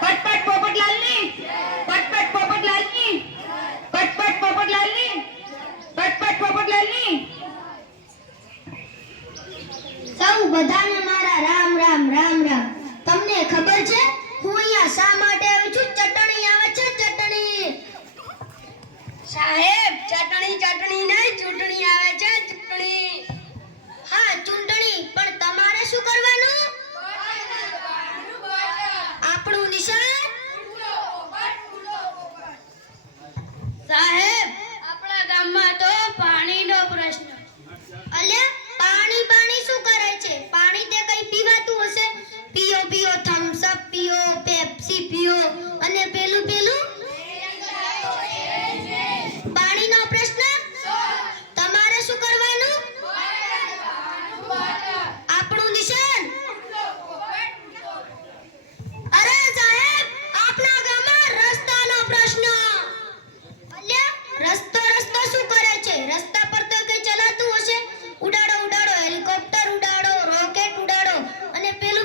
પટપટ પોપટલાલની પટપટ પોપટલાલની પટપટ પોપટલાલની પટપટ પોપટલાલની સૌ બધાને મારા રામ રામ રામ રામ. તમને ખબર છે હું અહીંયા શા માટે આવી છું? ચટણી આવે છે, ચટણી. સાહેબ, ચટણી ચટણી નહીં, ચૂંટણી આવે છે, ચૂંટણી. હા, ચૂંટણી. પણ તમારે શું કરવાનું? આપણું નિશાન. સાહેબ, આપણા ગામમાં તો પાણીનો પ્રશ્ન. અલ્યા, પાણી શું કરે છે? પાણી તે કઈ પીવાતું હશે? પીઓ પીઓ, થમ્સ અપ પીઓ, પેપ્સી પીઓ અને પેલું પાણીનો પ્રશ્ન. તમારે શું કરવાનું? આપણું નિશાન. અરે સાહેબ, આપણા ગામમાં રસ્તાનો પ્રશ્ન. અલ્યા, રસ્તો શું કરે છે? રસ્તા પર તો કઈ ચલાતું હશે. ઉડાડો ઉડાડો, હેલિકોપ્ટર ઉડાડો, રોકેટ ઉડાડો અને પેલું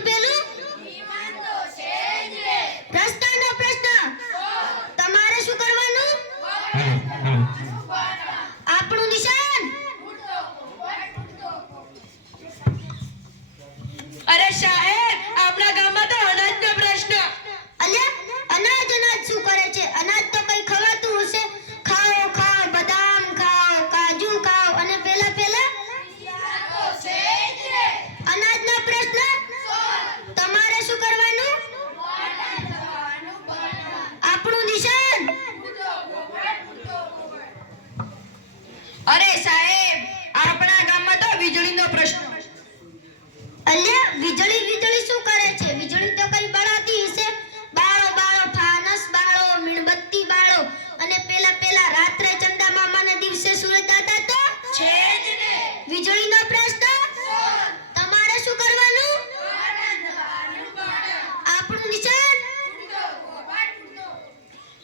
રસ્તાનો પ્રશ્ન. તમારે શું કરવાનું? આપણું નિશાન. અરે સાહેબ, આપણા ગામમાં તો અનાજનો પ્રશ્ન. અલ્યા, અનાજ શું કરે છે? અનાજ તો કઈ ખવાતું હશે. ખાઓ ખાઓ, બદામ ખાઓ, કાજુ ખાઓ અને પેલા અનાજનો પ્રશ્ન. તમારે શું કરવાનું? આપણું નિશાન. અરે સાહેબ, આપણા ગામમાં તો વીજળીનો પ્રશ્ન. અલ્યા, વીજળી શું કરે છે? વીજળી તો કઈ બળાતી હશે. બાળો ફાનસ બાળો, મીણબત્તી બાળો અને પેલા રાત્રે ચંદા મામાને દિવસે સૂરજ દાદા તો છે જ ને. વીજળીનો પ્રશ્ન. તમારે શું કરવાનું? આપણું નિશાન.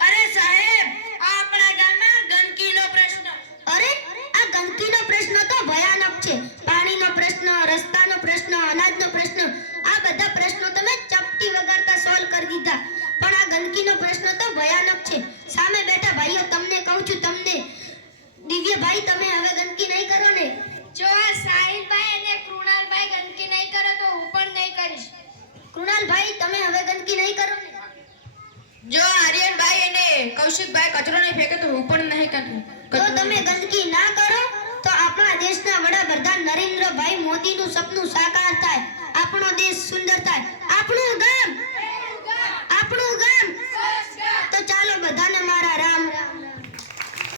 અરે સાહેબ, આપણા ગામમાં ગંદકીનો પ્રશ્ન. અરે, આ ગંદકીનો પ્રશ્ન તો ભયાનક છે. પાણીનો પ્રશ્ન, રસ્તાનો પ્રશ્ન, અનાજનો પ્રશ્ન, આ બધા પ્રશ્નો તમે ચપટી વગાડતા સોલ્વ કરી દીધા. પણ આ ગંદકીનો પ્રશ્ન તો ભયાનક છે. સામે બેઠા ભાઈઓ, તમને કહું છું, તમને દિવ્યભાઈ, તમે હવે ગંદકી નહીં કરો ને? જો આ સાહિલભાઈ અને કૃણાલભાઈ ગંદકી નહીં કરે તો હું પણ નહીં કરીશ. કૃણાલભાઈ, તમે હવે ગંદકી નહીં કરો ને? જો આર્યનભાઈ અને કૌશિકભાઈ કચરો નહીં ફેંકે તો હું પણ નહીં કરું. જો તમે ગંદકી ના કરો તો આપણા દેશના વડાપ્રધાન નરેન્દ્રભાઈ મોદીનું સપનું સાકાર થાય. આપણો દેશ સુંદર થાય. આપણું ગામ